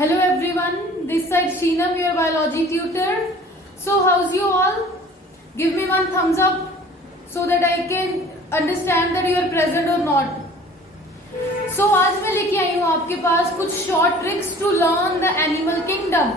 Hello everyone, this side Sheenam, your biology tutor. So how's you all? Give me one thumbs up so that I can understand that you are present or not. So आज मैं लेके आई हूँ आपके पास कुछ short tricks to learn the animal kingdom.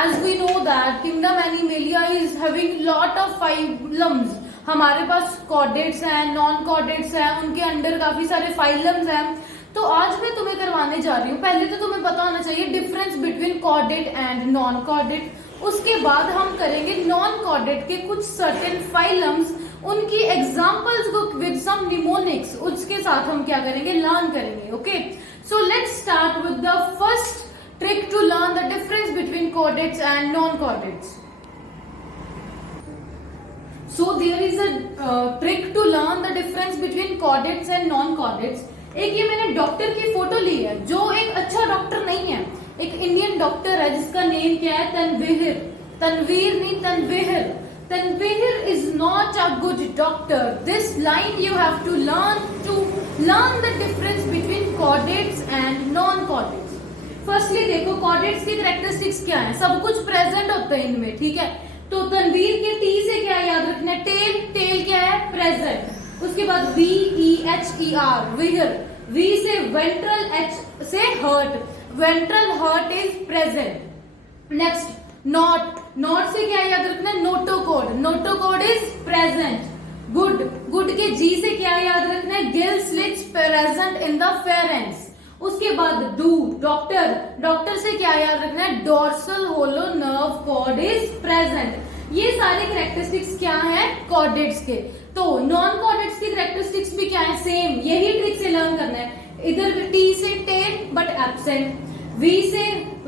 As we know that kingdom Animalia is having lot of phylums. हमारे पास chordates हैं, non-chordates हैं, उनके अंडर काफी सारे phylums हैं. तो आज मैं तुम्हें करवाने जा रही हूँ. पहले तो तुम्हें पता होना चाहिए difference between chordate and non chordate. उसके बाद हम करेंगे नॉन कॉर्डेट के कुछ सर्टेन फाइलम्स, उनकी एग्जांपल्स को विद सम निमोनिक्स, उसके साथ हम क्या करेंगे, लर्न करेंगे. Okay, so let's start with the first trick to learn the difference between chordates and non chordates. So there is a trick to learn the difference between chordates and non chordates. एक ये मैंने doctor की photo ली है जो एक अच्छा doctor नहीं है. एक इंडियन डॉक्टर है जिसका नेम क्या है, तनवीर. तनवीर नहीं, Tanveer. Tanveer is not a good doctor. This line you have to learn the difference between chordates and non chordates. Firstly देखो कॉर्डेट्स की कैरेक्टरिस्टिक्स क्या है. सब कुछ प्रेजेंट होता है इनमें, ठीक है. तो तनवीर के टी से क्या याद रखना है, टेल. टेल क्या है, प्रेजेंट. उसके बाद VEHER, विहर. V से वेंट्रल, H से heart. Ventral heart is present. Next not. Not से क्या याद रखना है, notochord. Notochord is present. Good. Good के G से क्या याद रखना है, gill slits present in the pharynx. उसके बाद डू, डॉक्टर. डॉक्टर से क्या याद रखना है, dorsal hollow nerve cord is present. ये सारे कैरेक्टरिस्टिक्स क्या है, कॉर्डेट्स के. तो नॉन कॉर्डेट्स की कैरेक्टरिस्टिक्स भी क्या है, सेम. यही ट्रिक से लर्न करना है. इधर टी से टेल बट एब्सेंट. वी से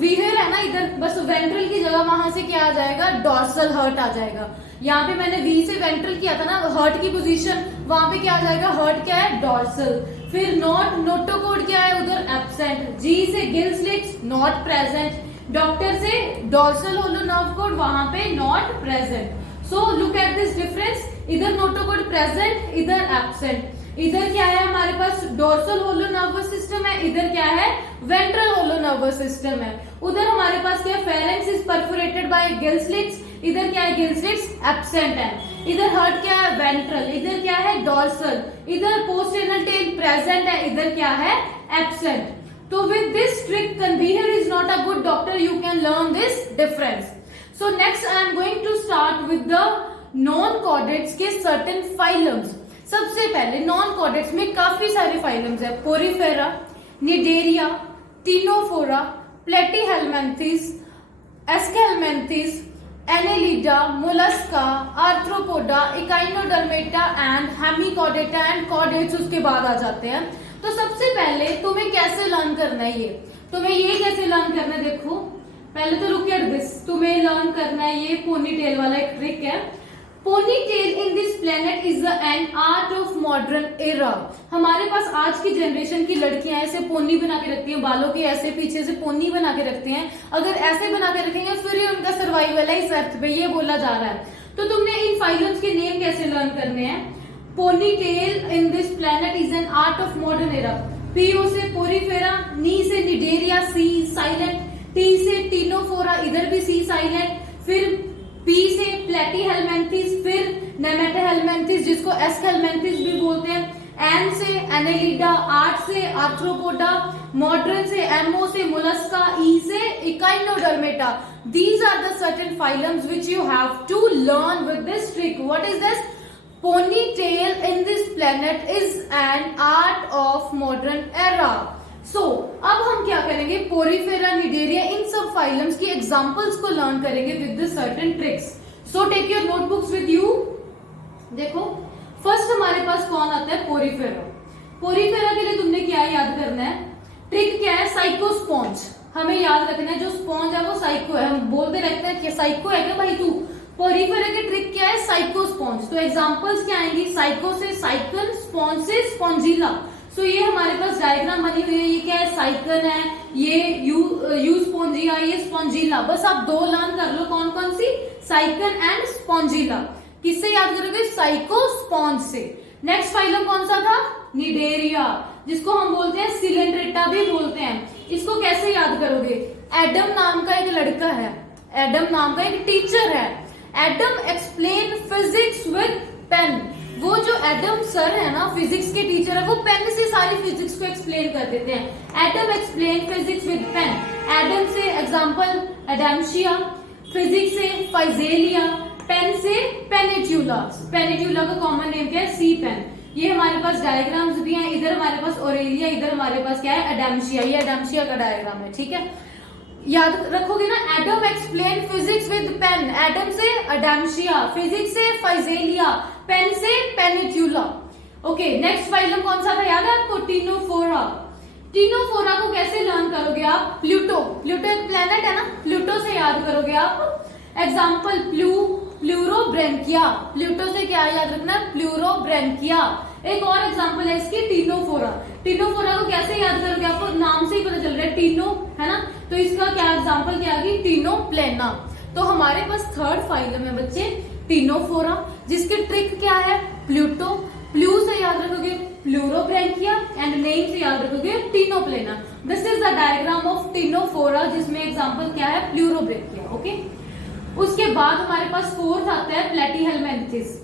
विहर है ना इधर, बस वेंट्रल की जगह वहां से क्या आ जाएगा, डोर्सल हर्ट आ जाएगा. यहाँ पे मैंने वी से वेंट्रल किया था ना, हर्ट की पोजीशन, वहां पे क्या आ जाएगा, हर्ट क्या है, डोर्सल. फिर नॉट, नोटोकोड क्या है उधर, एब्सेंट. जी से gill slits, not present. Doctor से डोर्सल होलो नर्व कोड, वहां पे not present. So look at this difference. इधर नोटोकोड प्रेजेंट, इधर एब्सेंट. इधर क्या है हमारे पास, डोर्सल होलो नर्वस सिस्टम है. इधर क्या है, वेंट्रल होलो नर्वस सिस्टम है. उधर हमारे पास क्या, pharynx is perforated bye gill slits. इधर क्या है, गिल स्लिट्स एब्सेंट है. इधर हर्ट क्या है, वेंट्रल. इधर क्या है, डोर्सल. इधर पोस्टेरल टेल प्रेजेंट है. इधर क्या है, absent. So with this trick, Tanveer is not a good doctor. You can learn this difference. So next I am going to start with the non-chordates के certain phylums. सबसे पहले non-chordates में काफी सारे phylums है. Porifera, Cnidaria, Ctenophora, Platyhelminthes, Aschelminthes, Annelida, Mollusca, Arthropoda, Echinodermata and Hemichordata and chordates उसके बाद आ जाते हैं. तो सबसे पहले तुम्हें कैसे लर्न करना है, ये तुम्हें ये कैसे लर्न करना है, देखो पहले तो लुक एट दिस. तुम्हें लर्न करना है ये पोनी टेल वाला एक ट्रिक है. Pony tail in this planet is an art of modern era. हमारे पास आज की जनरेशन की लड़कियां ऐसे पोनी बना के रखती हैं, बालों के ऐसे पीछे से पोनी बना के रखते हैं. अगर ऐसे बना के रखेंगे फिर ही उनका सर्वाइवल है इस अर्थ पे, ये बोला जा रहा है. तो तुमने इन फाइलम्स के नेम कैसे लर्न करने हैं. Ponytail in this planet is an art of modern era. P-O से पोरीफेरा, नी से निडेरिया, C साइलेंट. T से टीनोफोरा, इधर भी C साइलेंट. फिर P से प्लेटीहेल्मिंथेस, फिर नेमेटोहेल्मिंथेस जिसको एस्केल्मिंथेस भी बोलते हैं. N से एनेलिडा, R से आर्थ्रोपोडा, मॉडर्न से MO से मोलस्का, E से Echinodermata. These are the certain phylums which you have to learn with this trick. What is this? Ponytail in this planet is an art of modern era. So, अब हम क्या करेंगे, Porifera, Cnidaria, इन सब phylums की examples को learn करेंगे with the certain tricks. So take your notebooks with you. देखो first हमारे पास कौन आता है, पोरीफेरा. पोरीफेरा के लिए तुमने क्या याद करना है, ट्रिक क्या है, साइकोस्पॉन्ज. हमें याद रखना है जो स्पॉन्ज है वो साइको है. हम बोलते रहते हैं कि साइको है क्या भाई तू. पोरीफेरा की ट्रिक क्या है, साइकोस्पॉन्ज. तो एग्जांपल्स क्या आएंगी, साइको से साइकन, स्पॉन्ज से स्पॉन्जिला. सो ये हमारे पास डायग्राम बनी हुई है. ये क्या है, साइकन है, ये यू स्पॉन्जिया, ये स्पॉन्जिला. बस आप दो लर्न कर लो, कौन कौन सी, साइकन एंड स्पॉन्जिला. किससे याद करोगे, साइकोस्पॉन्ज से. नेक्स्ट फाइलम कौन सा था, निडेरिया, जिसको हम बोलते हैं सिलेंड्रेटा भी बोलते हैं. इसको कैसे याद करोगे, एडम नाम का एक लड़का है, एडम नाम का एक टीचर है। Adam explain physics with pen. वो जो एडम सर है ना, फिजिक्स के टीचर है, वो पेन से सारी फिजिक्स को एक्सप्लेन कर देते हैं। Adam explain physics with pen. Adam से एग्जांपल एडम्शिया, फिजिक्स से फाइजेलिया, पेन से पेनिट्यूला। पेनिट्यूला का कॉमन नेम क्या है? सी पेन। ये हमारे पास डायग्राम्स भी हैं, इधर हमारे पास ओरेलिया, इधर हमारे पास क्या है? एडम्शिया। ये एडम्शिया का डायग्राम है, ठीक है। याद रखोगे ना, Adam explain physics with pen. Adam से एडम्शिया, फिजिक्स से फाइजेलिया, पेन से पेनिट्यूला। ओके, नेक्स्ट फाइलम कौन सा था याद है आपको? टीनोफोरा। टीनोफोरा को कैसे लर्न करोगे आप? प्लूटो। प्लूटो एक प्लेनेट है ना, प्लूटो से याद करोगे आप। एग्जाम्पल प्लूरोब्रेंकिया। प्लूटो से क्या याद रखना है? प्लूरोब्रेंकिया। एक और एग्जाम्पल है इसकी टीनोफोरा। टीनोफोरा को कैसे याद करोगे? आपको नाम से ही पता चल रहा है, टीनो है ना, तो इसका क्या एग्जाम्पल क्या आ गई? टीनोप्लेना। तो हमारे पास थर्ड फाइलम है बच्चे टीनोफोरा, जिसकी ट्रिक क्या है? प्लूटो। प्लू से याद रखोगे प्लूरोब्रेंकिया एंड नेम से याद रखोगे Ctenoplana. This is the diagram of Ctenophora, जिसमें एग्जाम्पल क्या है? प्लूरोब्रेंकिया। ओके, उसके बाद हमारे पास फोर्थ आता है प्लेटीहेलमिन्थिस।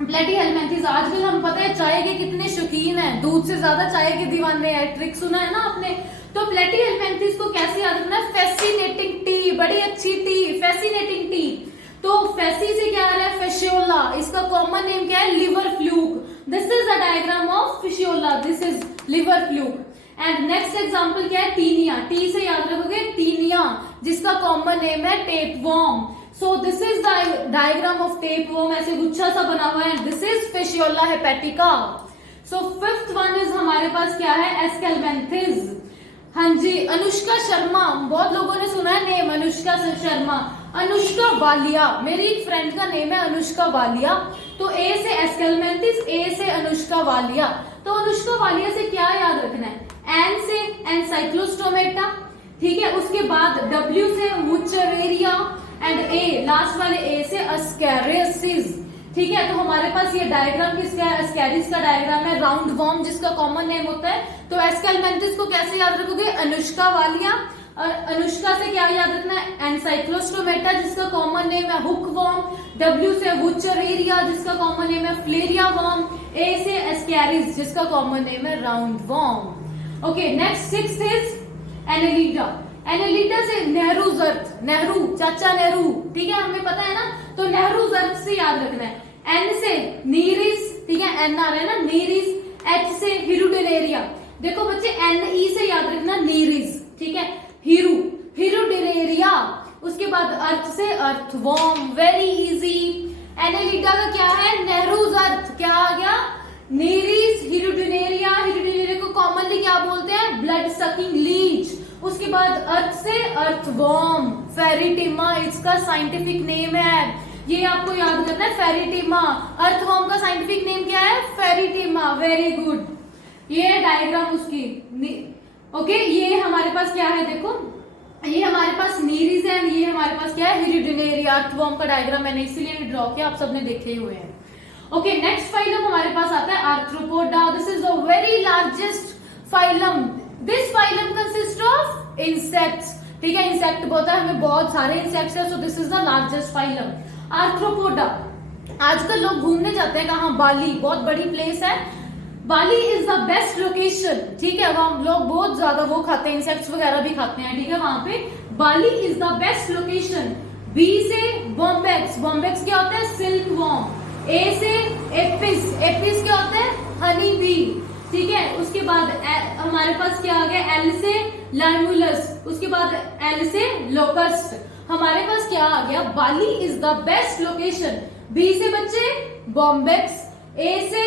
प्लेटीहेलमिन्थिस, आजकल हम पता है चाय के कितने शौकीन हैं, दूध से ज्यादा चाय के दीवाने हैं। ट्रिक सुना है ना आपने? तो प्लेटीहेलमिन्थिस को कैसे याद रखना है? फैसिनेटिंग टी, बड़ी अच्छी टी, फैसिनेटिंग टी। तो फैसी से क्या आ रहा है? फेशियोला। इसका कॉमन नेम क्या है? Liver fluke. This is a diagram of Fasciola, this is liver fluke. And next example क्या है? टीनिया। टी से याद रखोगे टीनिया, जिसका कॉमन नेम है tapeworm. So this is the diagram of tapeworm, ऐसे गुच्छा सा बना हुआ है। This is Fasciola hepatica. So fifth one is हमारे पास क्या है? एस्केलमेंथिस। हाँ जी, अनुष्का शर्मा, बहुत लोगों ने सुना है नेम अनुष्का शर्मा। अनुष्का वालिया, मेरी एक फ्रेंड का नेम है अनुष्का वालिया। तो ए से एस्केलमेंथिस, ए से अनुष्का वालिया। तो अनुष्का वालिया से क्या याद रखना है? एन से एनसाइक्लोस्टोमेटा, ठीक है। उसके बाद डब्ल्यू से वुचरेरिया एंड ए, लास्ट वाले ए से अस्कैरियसिस, ठीक है। तो हमारे पास ये डायग्राम किसका है? एस्कैरिस का डायग्राम है, राउंड वर्म जिसका कॉमन नेम होता है। तो एस्केलमेंथिस को कैसे याद रखोगे? अनुष्का वालिया। और अनुष्का से क्या याद रखना है? एनसाइक्लोस्टोमेटा, जिसका कॉमन नेम है हुक वर्म। डब्ल्यू से वुचरेरिया, जिसका कॉमन नेम है फ्लेरिया वर्म। ए से एस्कैरिस, जिसका कॉमन नेम है round worm. Okay, next sixth is Annelida. Annelida से नेहरू जर्थ, नेहरू चाचा नेहरू, ठीक है, हमें पता है ना। तो नेहरू जर्थ से याद रखना है। एन से नीरिस, ठीक है, एन आ रहा है ना, नीरिस। एच से हिरुडेनेरिया। देखो बच्चे, एन ई से याद रखना नीरिस, ठीक है, हिरू हिरुडेनेरिया। उसके बाद अर्थ से अर्थवर्म, वेरी इजी। एनेलिडा का क्या है? नेहरू जर्थ। क्या आ गया? नीरिस, हिरुडेनेरिया। हिरुडेनेरिया को कॉमनली क्या बोलते हैं? Blood sucking Leach. उसके बाद अर्थ से अर्थवर्म, फेरिटिमा इसका साइंटिफिक नेम है। ये आपको याद करना है, फेरिटिमा। अर्थवर्म का साइंटिफिक नेम क्या है? Pheretima, very good. ये डायग्राम उसकी। ओके, ये हमारे पास क्या है? देखो, ये हमारे पास नीरिस है, ये हमारे पास क्या है? हिरुडेनेरिया। अर्थवर्म का डायग्राम मैंने इसीलिए ड्रॉ किया, आप सबने देखे हुए हैं। ओके, नेक्स्ट फाइलम हमारे पास आता है arthropoda. This is the very largest phylum. This phylum consist of insects, ठीक है। इंसेक्ट बहुत है, हमें बहुत सारे इंसेक्ट्स है, so this is the largest phylum arthropoda. आजकल लोग घूमने जाते हैं कहाँ? बाली, बहुत बड़ी प्लेस है। बाली इज द बेस्ट लोकेशन, ठीक है। वहां लोग बहुत ज्यादा वो खाते हैं, इंसेक्ट्स वगैरह भी खाते हैं, ठीक है। वहां पे Bali is the best location. B से बॉम्बेक्स। बॉम्बेक्स क्या होता है? Silk worm. ए से एपिस। एपिस क्या होता है? हनी बी, ठीक है। उसके बाद हमारे पास क्या आ गया? एल से लाइमुलस। उसके बाद एल से लोकस्ट। हमारे पास क्या आ गया? Bali is the best location. B से बच्चे बॉम्बेक्स, ए से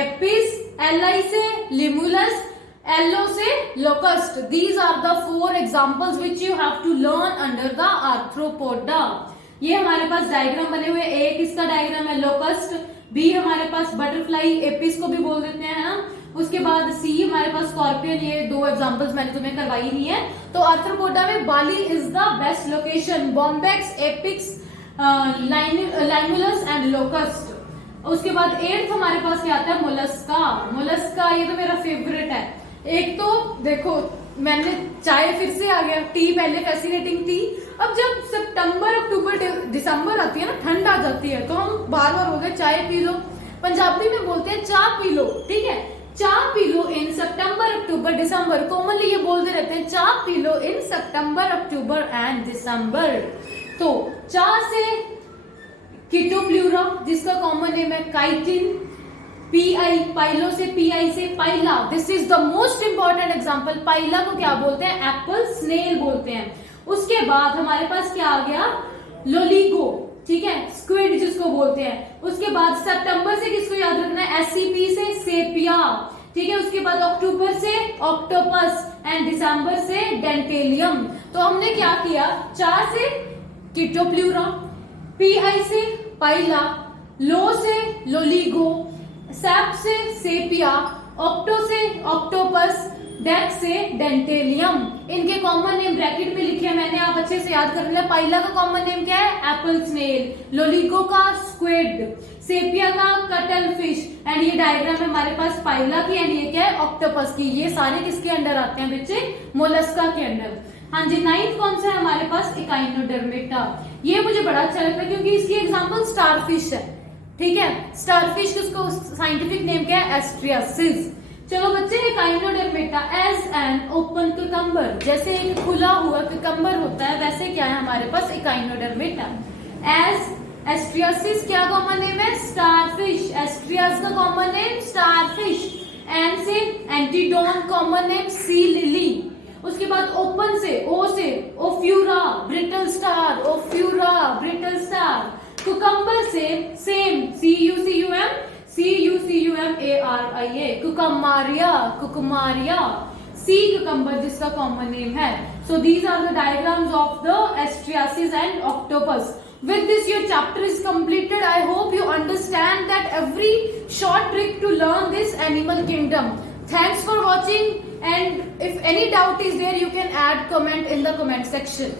एपिस, एल आई से लिमुलस, एलो से locust. These are the 4 examples which you have to learn under the Arthropoda. ये हमारे पास डायग्राम बने हुए। ए किसका डायग्राम है? लोकस्ट। बी हमारे पास बटरफ्लाई, एपिस को भी बोल देते हैं हम। उसके बाद सी हमारे पास स्कॉर्पियन। ये 2 एग्जांपल्स मैंने तुम्हें करवाई नहीं है। तो आर्थ्रोपोडा में Bali is the best location. Bombyx, एपिक्स, लाइमुलस एंड लोकस्ट। उसके बाद 8th हमारे पास क्या आता है? मोलस्का। मोलस्का ये तो मेरा फेवरेट है। एक तो देखो मैंने चाय फिर से आ गया, टी पहले फैसिनेटिंग थी। अब जब सितंबर अक्टूबर दिसंबर आती है ना, ठंड आ जाती है, तो हम बार बार बोलते हैं चाय पी लो। पंजाबी में बोलते हैं चाय पी लो, ठीक है, चाय पी लो इन सितंबर अक्टूबर दिसंबर। कॉमनली ये बोलते रहते हैं चाय P low in September October and दिसंबर। तो चाय से कीटोप्लूरा, जिसका कॉमन नेम है काइटिन, पीआई, पाइलो से P I Pila. This is the most important example. Pila को क्या बोलते हैं? एप्पल स्नेल बोलते हैं। उसके बाद हमारे पास क्या आ गया? लोलिगो, ठीक है, स्क्विड जिसको बोलते हैं। उसके बाद सितंबर से किसको याद रखना है? एससीपी से सेपिया, ठीक है। उसके बाद अक्टूबर से ऑक्टोपस एंड दिसंबर से डेंटेलियम। तो हमने क्या किया? चार से कीटोप्लूरा, पीआई से पाइला, लो से लोलिगो, सैप से सेपिया, ऑक्टो से ऑक्टोपस, डेक से डेंटेलियम। इनके कॉमन नेम ब्रैकेट में लिखे हैं मैंने, आप अच्छे से याद कर लें। पाइला का कॉमन नेम क्या है? एप्पल स्नेल, लोलिगो का स्क्विड, सेपिया का कटल फिश, एंड ये डायग्राम है हमारे पास पाइला की, एंड ये क्या है? ऑक्टोपस की। ये सारे किसके अंडर आते हैं बच्चे? मोलस्का के अंडर। हाँ जी, नाइन्थ कौन सा है हमारे पास? इकाइनोडर्मेटा। ये मुझे बड़ा अच्छा लगता है क्योंकि इसकी एग्जाम्पल स्टारफिश है, ठीक है। स्टारफिश किसको साइंटिफिक नेम क्या है? एस्ट्रियासिस। चलो बच्चे, echinodermata as an open cucumber, जैसे एक खुला हुआ क्यूकम्बर होता है वैसे क्या है हमारे पास? इकाइनोडर्मेटा। एज एस्ट्रियासिस क्या कॉमन नेम है? स्टारफिश। एस्ट्रियास का कॉमन नेम स्टारफिश। एन से Antedon common name sea lily. उसके बाद ओपन से ओ से Ophiura brittle star, Ophiura brittle star. Cucumber से same, CUCUMARIA, Cucumaria, Cucumaria. Sea cucumber जिसका कॉमन नेम है। So these are the diagrams of the Asterias and octopus. With this, your chapter is completed. I hope you understand that every short trick to learn this animal kingdom. Thanks for watching, and if any doubt is there, you can add comment in the comment section.